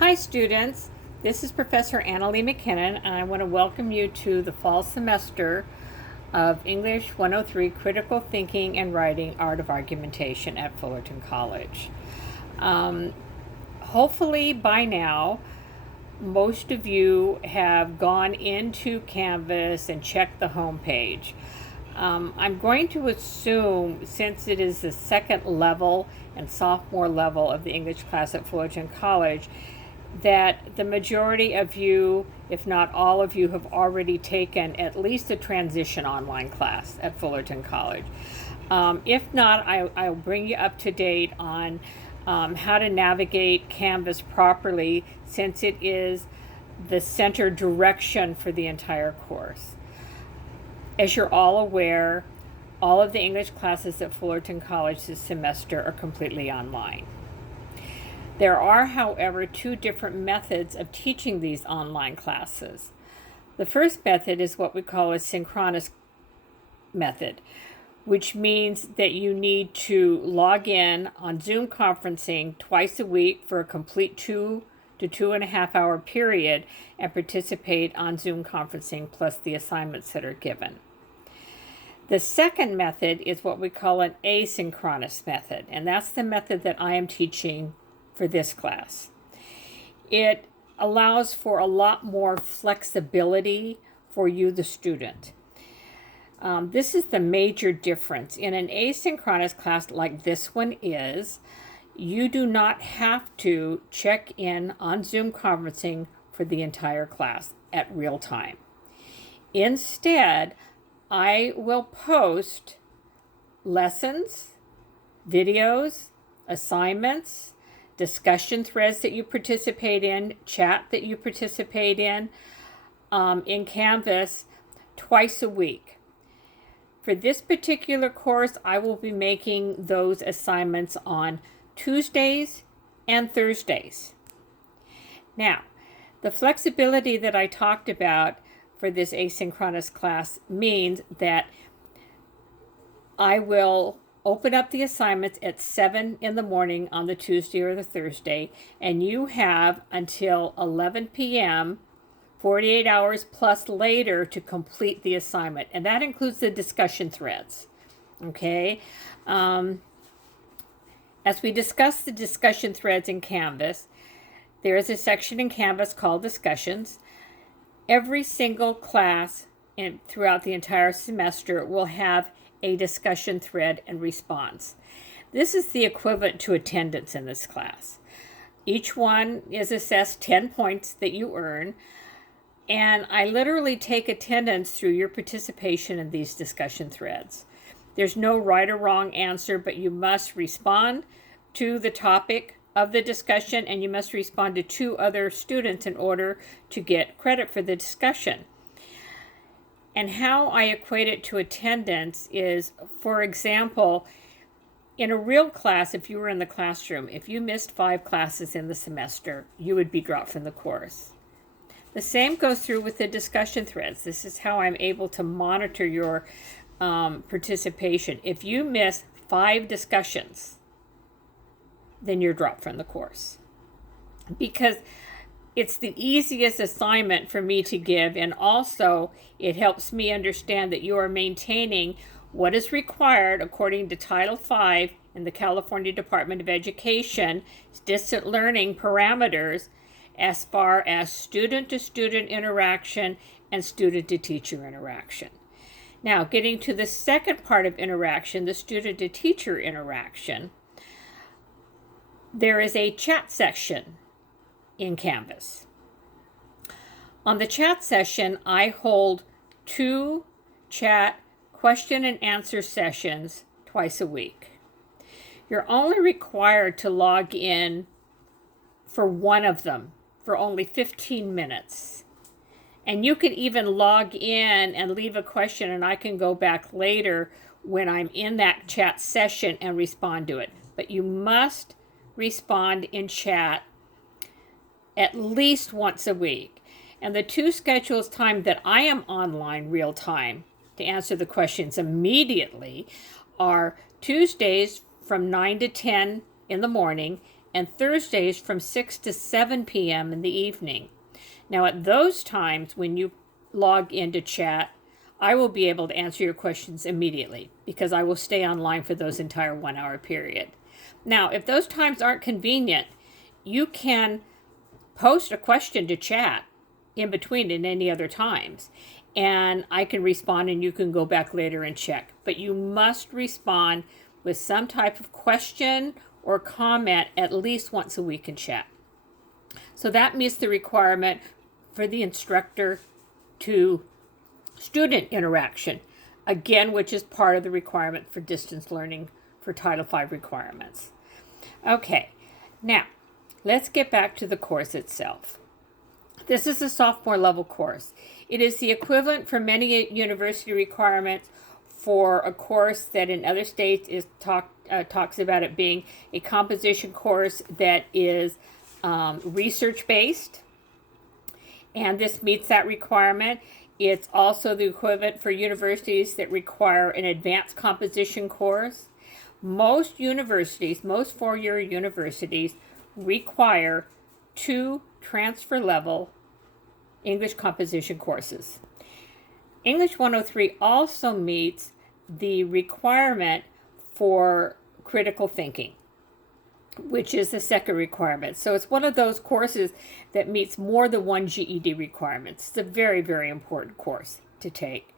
Hi students, this is Professor Annalee McKinnon and I want to welcome you to the fall semester of English 103 Critical Thinking and Writing Art of Argumentation at Fullerton College. Um, Hopefully by now most of you have gone into Canvas and checked the home page. I'm going to assume, since it is the second level and sophomore level of the English class at Fullerton College, that the majority of you, if not all of you, have already taken at least a transition online class at Fullerton College. If not, I'll bring you up to date on how to navigate Canvas properly, since it is the center direction for the entire course. As you're all aware, all of the English classes at Fullerton College this semester are completely online. There are, however, two different methods of teaching these online classes. The first method is what we call a synchronous method, which means that you need to log in on Zoom conferencing twice a week for a complete 2 to 2.5 hour period and participate on Zoom conferencing plus the assignments that are given. The second method is what we call an asynchronous method, and that's the method that I am teaching for this class. It allows for a lot more flexibility for you, the student. This is the major difference. In an asynchronous class like this one is, you do not have to check in on Zoom conferencing for the entire class at real time. Instead, I will post lessons, videos, assignments, discussion threads that you participate in, chat that you participate in Canvas twice a week. For this particular course, I will be making those assignments on Tuesdays and Thursdays. Now, the flexibility that I talked about for this asynchronous class means that I will open up the assignments at 7 in the morning on the Tuesday or the Thursday, and you have until 11 p.m., 48 hours plus later, to complete the assignment. And that includes the discussion threads. Okay? As we discuss the discussion threads in Canvas, there is a section in Canvas called Discussions. Every single class throughout the entire semester will have a discussion thread and response. This is the equivalent to attendance in this class. Each one is assessed 10 points that you earn, and I literally take attendance through your participation in these discussion threads. There's no right or wrong answer, but you must respond to the topic of the discussion, and you must respond to 2 other students in order to get credit for the discussion. And how I equate it to attendance is, for example, in a real class, if you were in the classroom, if you missed 5 classes in the semester, you would be dropped from the course. The same goes through with the discussion threads. This is how I'm able to monitor your participation. If you miss 5 discussions, then you're dropped from the course. Because it's the easiest assignment for me to give, and also it helps me understand that you are maintaining what is required according to Title V in the California Department of Education distant learning parameters as far as student-to-student interaction and student-to-teacher interaction. Now, getting to the second part of interaction, the student-to-teacher interaction, there is a chat section in Canvas. On the chat session, I hold 2 chat question and answer sessions twice a week. You're only required to log in for one of them for only 15 minutes. And you can even log in and leave a question, and I can go back later when I'm in that chat session and respond to it. But you must respond in chat at least once a week. And the 2 schedules time that I am online real time to answer the questions immediately are Tuesdays from 9 to 10 in the morning and Thursdays from 6 to 7 p.m. in the evening. Now, at those times when you log into chat, I will be able to answer your questions immediately because I will stay online for those entire 1 hour period. Now, if those times aren't convenient, you can post a question to chat in between in any other times, and I can respond and you can go back later and check. But you must respond with some type of question or comment at least once a week in chat. So that meets the requirement for the instructor to student interaction, again, which is part of the requirement for distance learning for Title V requirements. Okay, now let's get back to the course itself. This is a sophomore level course. It is the equivalent for many university requirements for a course that in other states is talks about it being a composition course that is research-based, and this meets that requirement. It's also the equivalent for universities that require an advanced composition course. Most universities, most four-year universities, require 2 transfer-level English composition courses. English 103 also meets the requirement for critical thinking, which is the second requirement. So it's one of those courses that meets more than one GED requirements. It's a very, very important course to take.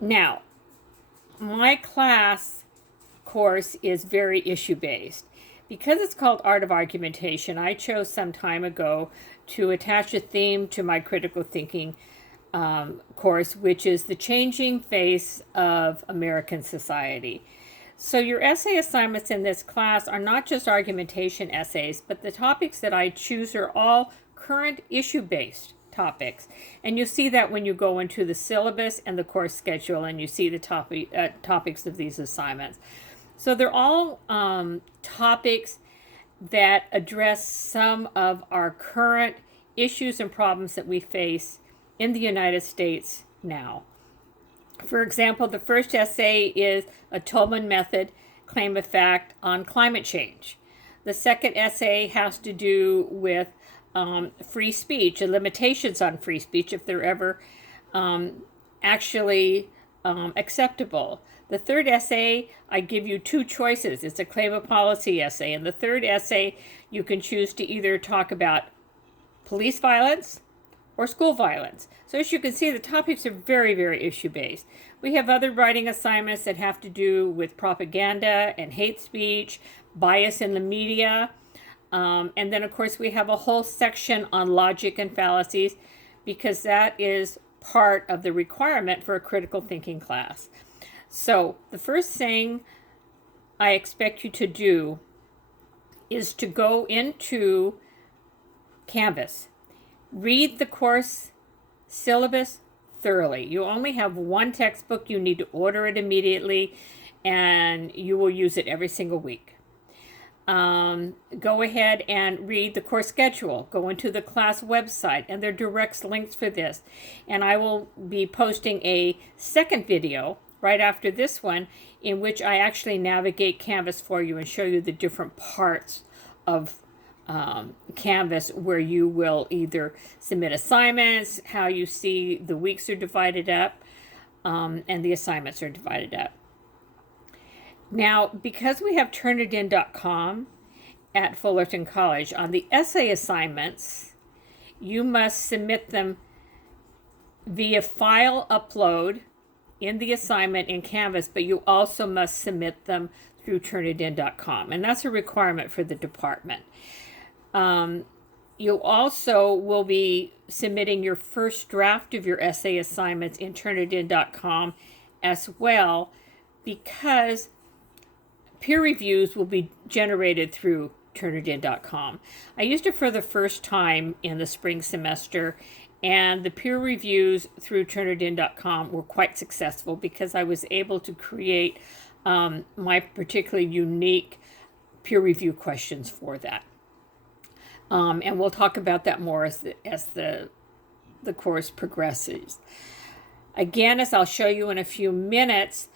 Now, my class course is very issue-based. Because it's called Art of Argumentation, I chose some time ago to attach a theme to my critical thinking course, which is the changing face of American society. So your essay assignments in this class are not just argumentation essays, but the topics that I choose are all current issue-based topics. And you'll see that when you go into the syllabus and the course schedule and you see the topics of these assignments. So they're all topics that address some of our current issues and problems that we face in the United States now. For example, the first essay is a Tolman method claim of fact on climate change. The second essay has to do with free speech and limitations on free speech, if they're ever actually acceptable. The third essay, I give you 2 choices. It's a claim of policy essay. And the third essay, you can choose to either talk about police violence or school violence. So as you can see, the topics are very, very issue-based. We have other writing assignments that have to do with propaganda and hate speech, bias in the media, and then, of course, we have a whole section on logic and fallacies because that is part of the requirement for a critical thinking class. So the first thing I expect you to do is to go into Canvas. Read the course syllabus thoroughly. You only have one textbook. You need to order it immediately, and you will use it every single week. Go ahead and read the course schedule. Go into the class website, and there are direct links for this. And I will be posting a second video right after this one in which I actually navigate Canvas for you and show you the different parts of Canvas where you will either submit assignments, how you see the weeks are divided up, and the assignments are divided up. Now, because we have Turnitin.com at Fullerton College, on the essay assignments, you must submit them via file upload in the assignment in Canvas, but you also must submit them through Turnitin.com, and that's a requirement for the department. You also will be submitting your first draft of your essay assignments in Turnitin.com as well, because peer reviews will be generated through Turnitin.com. I used it for the first time in the spring semester, and the peer reviews through Turnitin.com were quite successful because I was able to create my particularly unique peer review questions for that. And we'll talk about that more as the course progresses. Again, as I'll show you in a few minutes,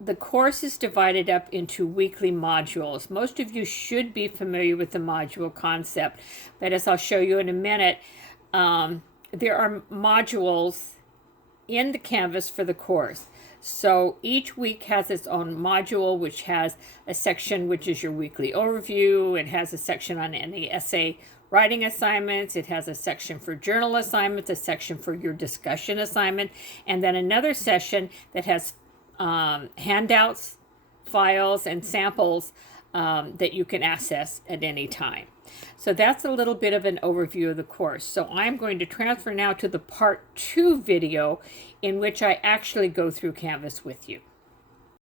the course is divided up into weekly modules. Most of you should be familiar with the module concept, but as I'll show you in a minute, there are modules in the Canvas for the course. So each week has its own module, which has a section which is your weekly overview. It has a section on any essay writing assignments. It has a section for journal assignments, a section for your discussion assignment, and then another session that has handouts, files, and samples that you can access at any time. So that's a little bit of an overview of the course. So I'm going to transfer now to the part 2 video in which I actually go through Canvas with you.